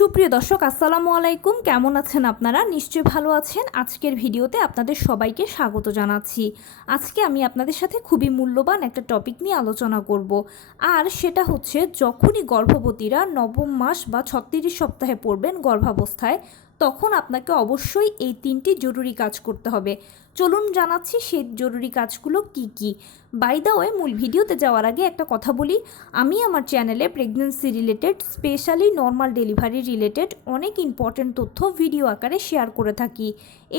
সুপ্রিয় দর্শক আসসালামু আলাইকুম, কেমন আছেন আপনারা? নিশ্চয়ই ভালো আছেন। আজকের ভিডিওতে আপনাদের সবাইকে স্বাগত জানাচ্ছি। আজকে আমি আপনাদের সাথে খুবই মূল্যবান একটা টপিক নিয়ে আলোচনা করব, আর সেটা হচ্ছে যখনই গর্ভবতীরা নবম মাস বা 36 সপ্তাহে পড়বেন গর্ভাবস্থায়, তখন আপনাকে অবশ্যই এই 3টি জরুরি কাজ করতে হবে। চলুন জানাচ্ছি সেই জরুরি কাজগুলো কি কি। বাই দ্য ওয়ে, মূল ভিডিওতে যাওয়ার আগে একটা কথা বলি, আমি আমার চ্যানেলে pregnancy related, specially normal delivery related অনেক ইম্পর্ট্যান্ট তথ্য ভিডিও আকারে শেয়ার করে থাকি।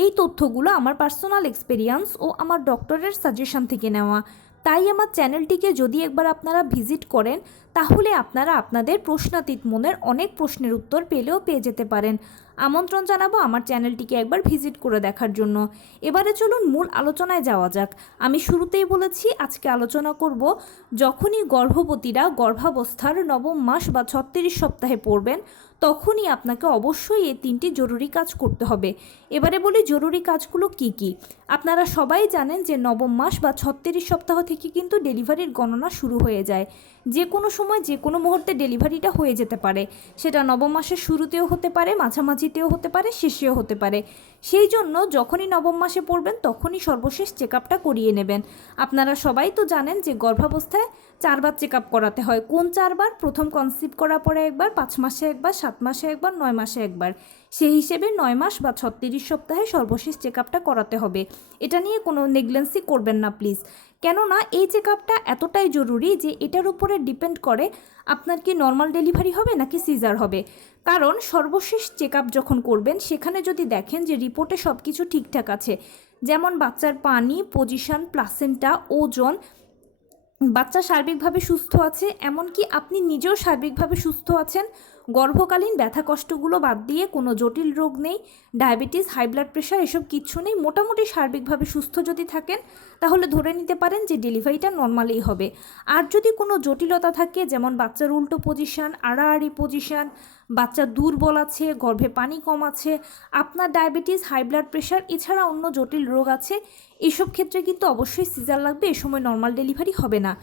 এই তথ্যগুলো আমার পার্সোনাল এক্সপেরিয়েন্স ও আমার ডক্টরের সাজেশন থেকে নেওয়া। তাই আমার চ্যানেলটিকে যদি একবার আপনারা ভিজিট করেন, তাহলে আপনারা আপনাদের প্রশ্নাতীত মনের অনেক প্রশ্নের উত্তর পেয়ে যেতে পারেন। আমন্ত্রণ জানাবো আমার চ্যানেলটিকে একবার ভিজিট করে দেখার জন্য। এবারে চলুন মূল আলোচনায় যাওয়া যাক। আমি শুরুতেই বলেছি আজকে আলোচনা করব যখনই গর্ভবতীরা গর্ভাবস্থার নবম মাস বা 36 সপ্তাহে পড়বেন, তখনই আপনাকে অবশ্যই এই 3টি জরুরি কাজ করতে হবে। এবারে বলি জরুরি কাজগুলো কি কি। আপনারা সবাই জানেন যে নবম মাস বা 36 সপ্তাহ থেকে কিন্তু ডেলিভারির গণনা শুরু হয়ে যায়। যে কোনো সময় যে কোনো মুহূর্তে ডেলিভারিটা হয়ে যেতে পারে। সেটা নবম মাসের শুরুতেও হতে পারে, মাঝামাঝিতেও হতে পারে, শেষেও হতে পারে। সেই জন্য যখনই নবম মাসে পড়বেন তখনই সর্বশেষ চেক আপটা করিয়ে নেবেন। আপনারা সবাই তো জানেন যে গর্ভাবস্থায় 4বার চেক আপ করাতে হয়। কোন 4বার? প্রথম কনসিভ করার পরে একবার, 5 মাসে একবার, 7 মাসে একবার, 9 মাসে একবার। সেই হিসেবে 9 মাস বা 36 সপ্তাহে সর্বশেষ চেক আপটা করাতে হবে। এটা নিয়ে কোনো নেগলেন্সি করবেন না প্লিজ। কেননা এই চেক আপটা এতটাই জরুরি যে এটার উপরে ডিপেন্ড করে আপনার কি নর্মাল ডেলিভারি হবে নাকি সিজার হবে। কারণ সর্বশেষ চেক আপ যখন করবেন, সেখানে যদি দেখেন যে রিপোর্টে সব কিছু ঠিকঠাক আছে, যেমন বাচ্চার পানি, পজিশন, প্লাসেন্টা, ওজন, বাচ্চা সার্বিকভাবে সুস্থ আছে, এমনকি আপনি নিজেও সার্বিকভাবে সুস্থ আছেন, গর্ভকালীন ব্যথা কষ্টগুলো বাদ দিয়ে কোনো জটিল রোগ নেই, ডায়াবেটিস, হাই ব্লাড প্রেশার এসব কিচ্ছু নেই, মোটামুটি সার্বিকভাবে সুস্থ যদি থাকেন, তাহলে ধরে নিতে পারেন যে ডেলিভারিটা নর্মালেই হবে। আর যদি কোনো জটিলতা থাকে, যেমন বাচ্চার উল্টো পজিশান, আড়াআড়ি পজিশান, বাচ্চা দুর্বল আছে, গর্ভে পানি কম আছে, আপনার ডায়াবেটিস, হাই ব্লাড প্রেশার এছাড়া অন্য জটিল রোগ আছে, এইসব ক্ষেত্রে কিন্তু অবশ্যই সিজার লাগবে। এ সময় নর্মাল ডেলিভারি হবে না।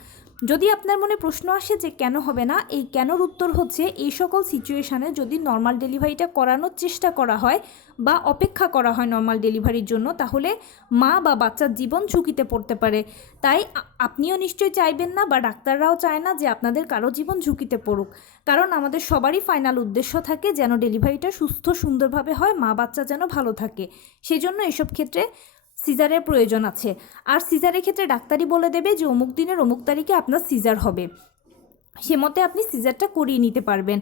যদি আপনার মনে প্রশ্ন আসে যে কেন হবে না, এই কেনর উত্তর হচ্ছে এই সকল সিচুয়েশানে যদি নর্মাল ডেলিভারিটা করানোর চেষ্টা করা হয় বা অপেক্ষা করা হয় নর্মাল ডেলিভারির জন্য, তাহলে মা বা বাচ্চার জীবন ঝুঁকিতে পড়তে পারে। তাই আপনিও নিশ্চয়ই চাইবেন না বা ডাক্তাররাও চায় না যে আপনাদের কারো জীবন ঝুঁকিতে পড়ুক। কারণ আমাদের সবারই ফাইনাল উদ্দেশ্য থাকে যেন ডেলিভারিটা সুস্থ সুন্দরভাবে হয়, মা বাচ্চা যেন ভালো থাকে। সেজন্য এসব ক্ষেত্রে সিজারের প্রয়োজন আছে। আর সিজারের ক্ষেত্রে ডাক্তারই বলে দেবে যে অমুক দিনের অমুক তারিখে আপনার সিজার হবে, সে মতে আপনি সিজারটা করিয়ে নিতে পারবেন।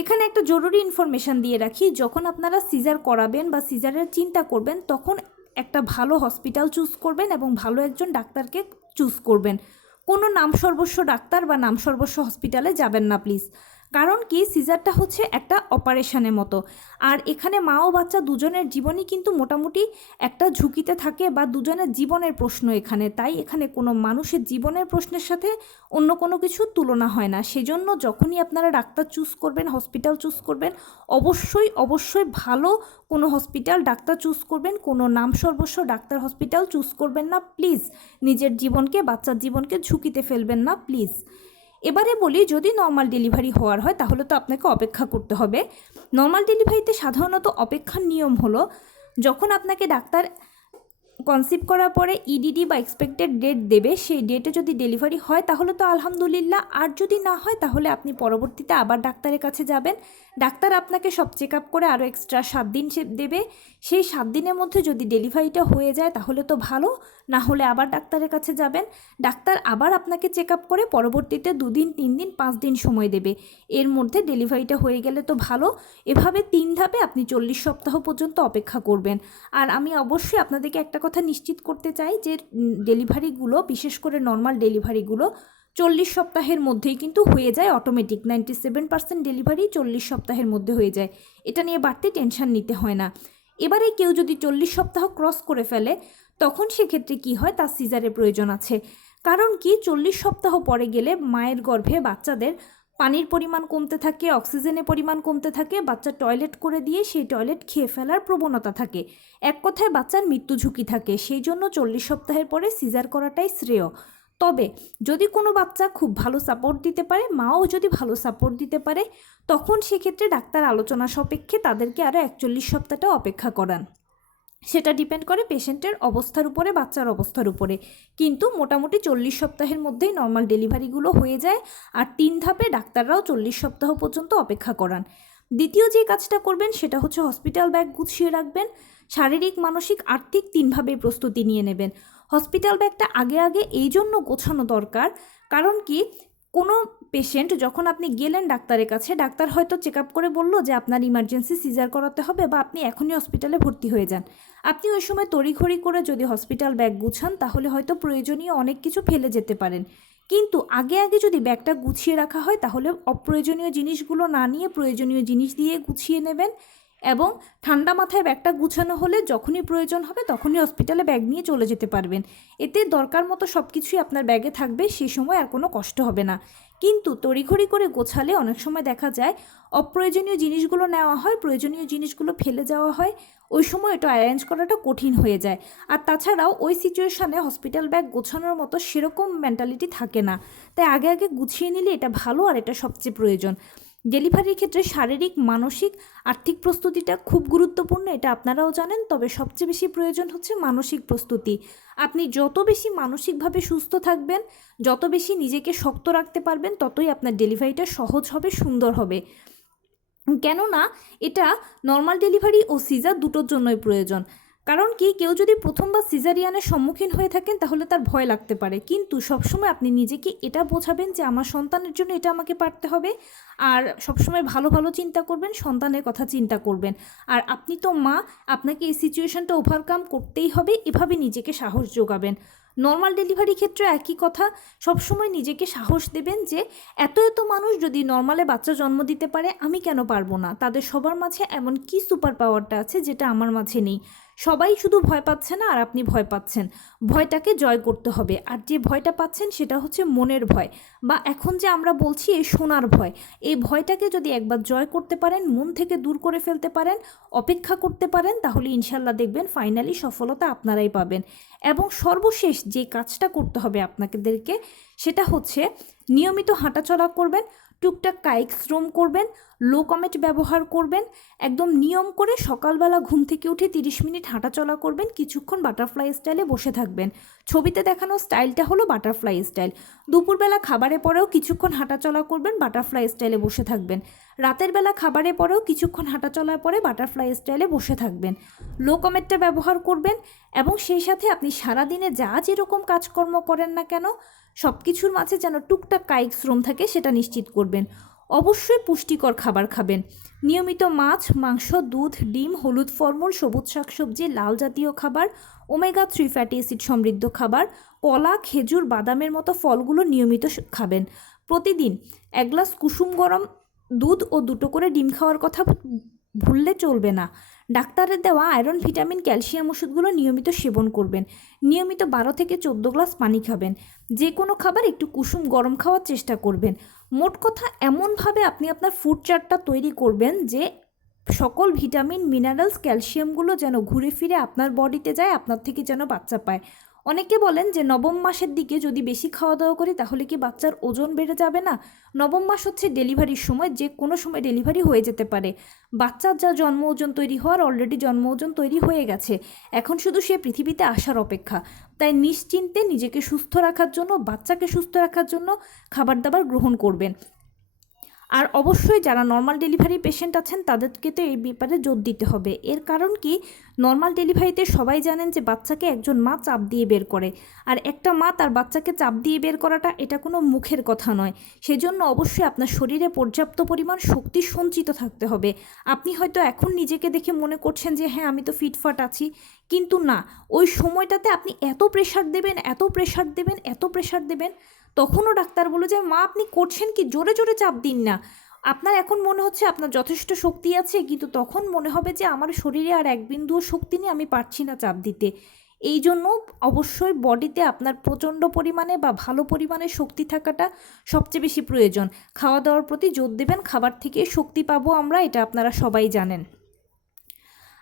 এখানে একটা জরুরি ইনফরমেশান দিয়ে রাখি, যখন আপনারা সিজার করাবেন বা সিজারের চিন্তা করবেন, তখন একটা ভালো হসপিটাল চুজ করবেন এবং ভালো একজন ডাক্তারকে চুজ করবেন। কোনো নামসর্বস্ব ডাক্তার বা নামসর্বস্ব হসপিটালে যাবেন না প্লিজ। কারণ কি, সিজারটা হচ্ছে একটা অপারেশনের মতো, আর এখানে মা ও বাচ্চা দুজনের জীবনই কিন্তু মোটামুটি একটা ঝুঁকিতে থাকে, বা দুজনের জীবনের প্রশ্ন এখানে। তাই এখানে কোনো মানুষের জীবনের প্রশ্নের সাথে অন্য কোনো কিছুর তুলনা হয় না। সেজন্য যখনই আপনারা ডাক্তার চুজ করবেন, হসপিটাল চুজ করবেন, অবশ্যই অবশ্যই ভালো কোনো হসপিটাল ডাক্তার চুজ করবেন। কোনো নামসর্বস্ব ডাক্তার হসপিটাল চুজ করবেন না প্লিজ। নিজের জীবনকে, বাচ্চার জীবনকে ঝুঁকিতে ফেলবেন না প্লিজ। এবারে বলি, যদি নর্মাল ডেলিভারি হওয়ার হয় তাহলে তো আপনাকে অপেক্ষা করতে হবে। নর্মাল ডেলিভারিতে সাধারণত অপেক্ষার নিয়ম হলো, যখন আপনাকে ডাক্তার কনসিভ করার পরে ইডিডি বা এক্সপেক্টেড ডেট দেবে, সেই ডেটে যদি ডেলিভারি হয় তাহলে তো আলহামদুলিল্লাহ, আর যদি না হয় তাহলে আপনি পরবর্তীতে আবার ডাক্তারের কাছে যাবেন। ডাক্তার আপনাকে সব চেক আপ করে আরও এক্সট্রা 7 দিন দেবে। সেই 7 দিনের মধ্যে যদি ডেলিভারিটা হয়ে যায় তাহলে তো ভালো, না হলে আবার ডাক্তারের কাছে যাবেন। ডাক্তার আবার আপনাকে চেক আপ করে পরবর্তীতে 2 দিন, 3 দিন, 5 দিন সময় দেবে। এর মধ্যে ডেলিভারিটা হয়ে গেলে তো ভালো। এভাবে 3 ধাপে আপনি 40 সপ্তাহ পর্যন্ত অপেক্ষা করবেন। আর আমি অবশ্যই আপনাদেরকে একটা কথা নিশ্চিত করতে চাই যে ডেলিভারিগুলো, বিশেষ করে নর্মাল ডেলিভারিগুলো 40 সপ্তাহের মধ্যেই কিন্তু হয়ে যায় অটোমেটিক। 97% ডেলিভারি 40 সপ্তাহের মধ্যে হয়ে যায়। এটা নিয়ে বাড়তি টেনশন নিতে হয় না। এবারে কেউ যদি 40 সপ্তাহ ক্রস করে ফেলে, তখন সেক্ষেত্রে কি হয়, তার সিজারের প্রয়োজন আছে। কারণ কি, 40 সপ্তাহ পরে গেলে মায়ের গর্ভে বাচ্চাদের পানির পরিমাণ কমতে থাকে, অক্সিজেনের পরিমাণ কমতে থাকে, বাচ্চা টয়লেট করে দিয়ে সেই টয়লেট খেয়ে ফেলার প্রবণতা থাকে। এক কথায় বাচ্চার মৃত্যু ঝুঁকি থাকে। সেই জন্য 40 সপ্তাহের পরে সিজার করাটাই শ্রেয়। তবে যদি কোনো বাচ্চা খুব ভালো সাপোর্ট দিতে পারে, মাও যদি ভালো সাপোর্ট দিতে পারে, তখন সেক্ষেত্রে ডাক্তার আলোচনা সাপেক্ষে তাদেরকে আরও 41 সপ্তাহটা অপেক্ষা করান। সেটা ডিপেন্ড করে পেশেন্টের অবস্থার উপরে, বাচ্চার অবস্থার উপরে। কিন্তু মোটামুটি 40 সপ্তাহের মধ্যেই নর্মাল ডেলিভারিগুলো হয়ে যায়। আর 3 ধাপে ডাক্তাররাও 40 সপ্তাহ পর্যন্ত অপেক্ষা করান। দ্বিতীয় যে কাজটা করবেন সেটা হচ্ছে হসপিটাল ব্যাগ গুছিয়ে রাখবেন। শারীরিক, মানসিক, আর্থিক 3ভাবেই প্রস্তুতি নিয়ে নেবেন। হসপিটাল ব্যাগটা আগে এই জন্য গোছানো দরকার, কারণ কি, কোনো পেশেন্ট যখন আপনি গেলেন ডাক্তারের কাছে, ডাক্তার হয়তো চেক আপ করে বললো যে আপনার ইমার্জেন্সি সিজার করাতে হবে বা আপনি এখনই হসপিটালে ভর্তি হয়ে যান। আপনি ওই সময় তড়িঘড়ি করে যদি হসপিটাল ব্যাগ গুছান তাহলে হয়তো প্রয়োজনীয় অনেক কিছু ফেলে যেতে পারেন। কিন্তু আগে যদি ব্যাগটা গুছিয়ে রাখা হয় তাহলে অপ্রয়োজনীয় জিনিসগুলো না নিয়ে প্রয়োজনীয় জিনিস দিয়ে গুছিয়ে নেবেন। এবং ঠান্ডা মাথায় ব্যাগটা গুছানো হলে যখনই প্রয়োজন হবে তখনই হসপিটালে ব্যাগ নিয়ে চলে যেতে পারবেন। এতে দরকার মতো সব কিছুই আপনার ব্যাগে থাকবে, সেই সময় আর কোনো কষ্ট হবে না। কিন্তু তড়িঘড়ি করে গোছালে অনেক সময় দেখা যায় অপ্রয়োজনীয় জিনিসগুলো নেওয়া হয়, প্রয়োজনীয় জিনিসগুলো ফেলে যাওয়া হয়। ওই সময় এটা অ্যারেঞ্জ করাটা কঠিন হয়ে যায়। আর তাছাড়াও ওই সিচুয়েশানে হসপিটাল ব্যাগ গোছানোর মতো সেরকম মেন্টালিটি থাকে না। তাই আগে গুছিয়ে নিলে এটা ভালো, আর এটা সবচেয়ে প্রয়োজন। ডেলিভারির ক্ষেত্রে শারীরিক, মানসিক, আর্থিক প্রস্তুতিটা খুব গুরুত্বপূর্ণ, এটা আপনারাও জানেন। তবে সবচেয়ে বেশি প্রয়োজন হচ্ছে মানসিক প্রস্তুতি। আপনি যত বেশি মানসিকভাবে সুস্থ থাকবেন, যত বেশি নিজেকে শক্ত রাখতে পারবেন, ততই আপনার ডেলিভারিটা সহজ হবে, সুন্দর হবে। কেননা এটা নর্মাল ডেলিভারি ও সিজার দুটোর জন্যই প্রয়োজন। কারণ কি, কেউ যদি প্রথমবার সিজারিয়ানের সম্মুখীন হয়ে থাকেন তাহলে তার ভয় লাগতে পারে, কিন্তু সবসময় আপনি নিজেকে এটা বোঝাবেন যে আমার সন্তানের জন্য এটা আমাকে পারতে হবে। আর সবসময় ভালো চিন্তা করবেন, সন্তানের কথা চিন্তা করবেন। আর আপনি তো মা, আপনাকে এই সিচুয়েশনটা ওভারকাম করতেই হবে, এভাবে নিজেকে সাহস যোগাবেন। নর্মাল ডেলিভারি ক্ষেত্রে একই কথা, সবসময় নিজেকে সাহস দেবেন যে এত মানুষ যদি নর্মালে বাচ্চা জন্ম দিতে পারে, আমি কেন পারবো না? তাদের সবার মাঝে এমন কি সুপার পাওয়ারটা আছে যেটা আমার মাঝে নেই? সবাই শুধু ভয় পাচ্ছে না, আর আপনি ভয় পাচ্ছেন। ভয়টাকে জয় করতে হবে। আর যে ভয়টা পাচ্ছেন সেটা হচ্ছে মনের ভয়, বা এখন যে আমরা বলছি এই শোনার ভয়। এই ভয়টাকে যদি একবার জয় করতে পারেন, মন থেকে দূর করে ফেলতে পারেন, অপেক্ষা করতে পারেন, তাহলে ইনশাল্লাহ দেখবেন ফাইনালি সফলতা আপনারাই পাবেন। এবং সর্বশেষ যে কাজটা করতে হবে আপনাদেরকে, সেটা হচ্ছে নিয়মিত হাঁটাচলা করবেন, টুকটাক কায়িক শ্রম করবেন, লো কমেট ব্যবহার করবেন। একদম নিয়ম করে সকালবেলা ঘুম থেকে উঠে 30 মিনিট হাঁটাচলা করবেন, কিছুক্ষণ বাটারফ্লাই স্টাইলে বসে থাকবেন। ছবিতে দেখানো স্টাইলটা হলো বাটারফ্লাই স্টাইল। দুপুরবেলা খাবারের পরেও কিছুক্ষণ হাঁটাচলা করবেন, বাটারফ্লাই স্টাইলে বসে থাকবেন। রাতের বেলা খাবারের পরেও কিছুক্ষণ হাঁটাচলার পরে বাটারফ্লাই স্টাইলে বসে থাকবেন। লো কমেটটা ব্যবহার করবেন। এবং সেই সাথে আপনি সারাদিনে যা যেরকম কাজকর্ম করেন না কেন, সব কিছুর মাঝে যেন টুকটাক কায়িক শ্রম থাকে সেটা নিশ্চিত করবেন। অবশ্যই পুষ্টিকর খাবার খাবেন। নিয়মিত মাছ, মাংস, দুধ, ডিম, হলুদ ফলমূল, সবুজ শাকসবজি, লাল জাতীয় খাবার, ওমেগা 3 ফ্যাটি অ্যাসিড সমৃদ্ধ খাবার, কলা, খেজুর, বাদামের মতো ফলগুলো নিয়মিত খাবেন। প্রতিদিন 1 গ্লাস কুসুম গরম দুধ ও 2টো করে ডিম খাওয়ার কথা ভুললে চলবে না। ডাক্তারের দেওয়া আয়রন, ভিটামিন, ক্যালসিয়াম ওষুধগুলো নিয়মিত সেবন করবেন। নিয়মিত 12 থেকে 14 গ্লাস পানি খাবেন। যে কোনো খাবার একটু কুসুম গরম খাওয়ার চেষ্টা করবেন। মোট কথা, এমনভাবে আপনি আপনার ফুড চার্টটা তৈরি করবেন যে সকল ভিটামিন, মিনারেলস, ক্যালসিয়ামগুলো যেন ঘুরে ফিরে আপনার বডিতে যায়, আপনার থেকে যেন বাচ্চা পায়। অনেকে বলেন যে নবম মাসের দিকে যদি বেশি খাওয়া দাওয়া করি তাহলে কি বাচ্চার ওজন বেড়ে যাবে না? নবম মাস হচ্ছে ডেলিভারির সময়, যে কোনো সময় ডেলিভারি হয়ে যেতে পারে। বাচ্চার যা জন্ম ওজন তৈরি হওয়ার, অলরেডি জন্ম ওজন তৈরি হয়ে গেছে, এখন শুধু সে পৃথিবীতে আসার অপেক্ষা। তাই নিশ্চিন্তে নিজেকে সুস্থ রাখার জন্য, বাচ্চাকে সুস্থ রাখার জন্য খাবার দাবার গ্রহণ করবেন। আর অবশ্যই যারা নর্মাল ডেলিভারি পেশেন্ট আছেন তাদেরকে তো এই ব্যাপারে জোর দিতে হবে। এর কারণ কি, নর্মাল ডেলিভারিতে সবাই জানেন যে বাচ্চাকে একজন মা চাপ দিয়ে বের করে। আর একটা মা তার বাচ্চাকে চাপ দিয়ে বের করাটা এটা কোনো মুখের কথা নয়। সেজন্য অবশ্যই আপনার শরীরে পর্যাপ্ত পরিমাণ শক্তি সঞ্চিত থাকতে হবে। আপনি হয়তো এখন নিজেকে দেখে মনে করছেন যে হ্যাঁ, আমি তো ফিটফাট আছি, কিন্তু না, ওই সময়টাতে আপনি এত প্রেশার দেবেন, তখনও ডাক্তার বলে যে মা আপনি করছেন কি, জোরে জোরে চাপ দিন না। আপনার এখন মনে হচ্ছে আপনার যথেষ্ট শক্তি আছে, কিন্তু তখন মনে হবে যে আমার শরীরে আর এক বিন্দুও শক্তি নেই, আমি পারছি না চাপ দিতে। এই জন্য অবশ্যই বডিতে আপনার প্রচণ্ড পরিমাণে বা ভালো পরিমাণে শক্তি থাকাটা সবচেয়ে বেশি প্রয়োজন। খাওয়া দাওয়ার প্রতি জোর দেবেন, খাবার থেকে শক্তি পাবো আমরা, এটা আপনারা সবাই জানেন।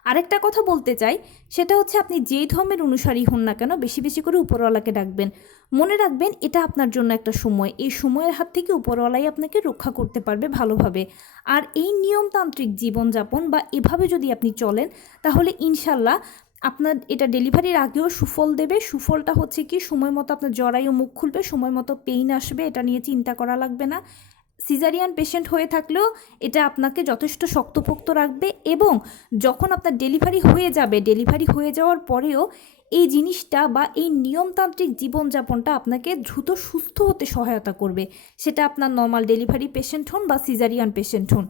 আরেকটা কথা বলতে চাই, সেটা হচ্ছে আপনি যেই ধর্মের অনুসারী হন না কেন, বেশি করে উপরওয়ালাকে ডাকবেন। মনে রাখবেন এটা আপনার জন্য একটা সময়, এই সময়ের হাত থেকে উপরওয়ালাই আপনাকে রক্ষা করতে পারবে ভালোভাবে। আর এই নিয়মতান্ত্রিক জীবনযাপন বা এভাবে যদি আপনি চলেন তাহলে ইনশাল্লাহ আপনার এটা ডেলিভারির আগেও সুফল দেবে। সুফলটা হচ্ছে কি, সময় মতো আপনার জরায়ু মুখ খুলবে, সময় মতো পেইন আসবে, এটা নিয়ে চিন্তা করা লাগবে না। সিজারিয়ান পেশেন্ট হয়ে থাকলেও এটা আপনাকে যথেষ্ট শক্তপোক্ত রাখবে, এবং যখন আপনার ডেলিভারি হয়ে যাবে, ডেলিভারি হয়ে যাওয়ার পরেও এই জিনিসটা বা এই নিয়মতান্ত্রিক জীবনযাপনটা আপনাকে দ্রুত সুস্থ হতে সহায়তা করবে, সেটা আপনার নর্মাল ডেলিভারি পেশেন্ট হন বা সিজারিয়ান পেশেন্ট হন।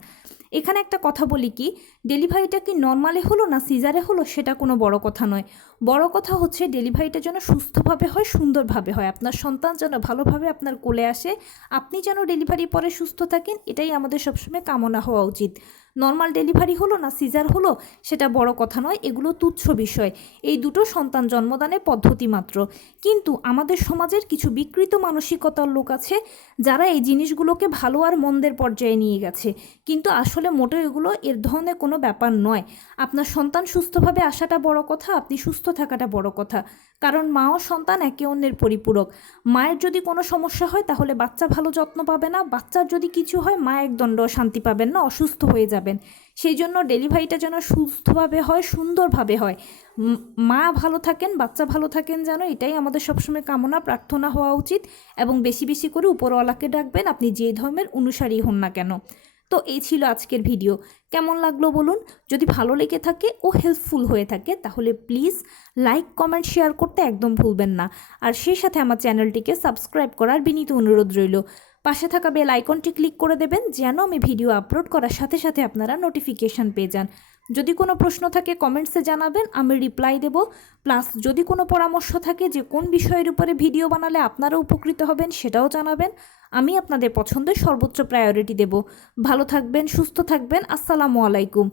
এখানে একটা কথা বলি কি, ডেলিভারিটা কি নর্মালে হলো না সিজারে হলো সেটা কোনো বড় কথা নয়। বড় কথা হচ্ছে ডেলিভারিটা যেন সুস্থভাবে হয়, সুন্দরভাবে হয়, আপনার সন্তান যেন ভালোভাবে আপনার কোলে আসে, আপনি যেন ডেলিভারি পরে সুস্থ থাকেন, এটাই আমাদের সবসময় কামনা হওয়া উচিত। নর্মাল ডেলিভারি হলো না সিজার হলো সেটা বড় কথা নয়, এগুলো তুচ্ছ বিষয়। এই দুটো সন্তান জন্মদানের পদ্ধতি মাত্র। কিন্তু আমাদের সমাজের কিছু বিকৃত মানসিকতার লোক আছে যারা এই জিনিসগুলোকে ভালো আর মন্দের পর্যায়ে নিয়ে গেছে, কিন্তু আসলে মোটেও এগুলো এর ধরনের কোনো ব্যাপার নয়। আপনার সন্তান সুস্থভাবে আসাটা বড় কথা, আপনি সুস্থ থাকাটা বড় কথা। কারণ মা ও সন্তান একে অন্যের পরিপূরক। মায়ের যদি কোনো সমস্যা হয় তাহলে বাচ্চা ভালো যত্ন পাবে না, বাচ্চার যদি কিছু হয় মা একদণ্ড শান্তি পাবেন না, অসুস্থ হয়ে যাবেন। সেই জন্য ডেলিভারিটা যেন সুস্থভাবে হয়, সুন্দরভাবে হয়, মা ভালো থাকেন, বাচ্চা ভালো থাকেন যেন, এটাই আমাদের সবসময় কামনা প্রার্থনা হওয়া উচিত। এবং বেশি বেশি করে উপরওয়ালাকে ডাকবেন, আপনি যে ধর্মের অনুসারী হন না কেন। তো এই ছিল আজকের ভিডিও। কেমন লাগলো বলুন? যদি ভালো লেগে থাকে ও হেল্পফুল হয়ে থাকে তাহলে প্লিজ লাইক, কমেন্ট, শেয়ার করতে একদম ভুলবেন না। আর সেই সাথে আমার চ্যানেলটিকে সাবস্ক্রাইব করার বিনীত অনুরোধ রইল। পাশে থাকা বেল আইকনটি ক্লিক করে দেবেন যেন আমি ভিডিও আপলোড করার সাথে সাথে আপনারা নোটিফিকেশান পেয়ে যান। যদি কোনো প্রশ্ন থাকে কমেন্টসে জানাবেন, আমি রিপ্লাই দেব। প্লাস যদি কোনো পরামর্শ থাকে যে কোন বিষয়ের উপরে ভিডিও বানালে আপনারা উপকৃত হবেন সেটাও জানাবেন, আমি আপনাদের পছন্দের সর্বোচ্চ প্রায়োরিটি দেব। ভালো থাকবেন, সুস্থ থাকবেন। আসসালামু আলাইকুম।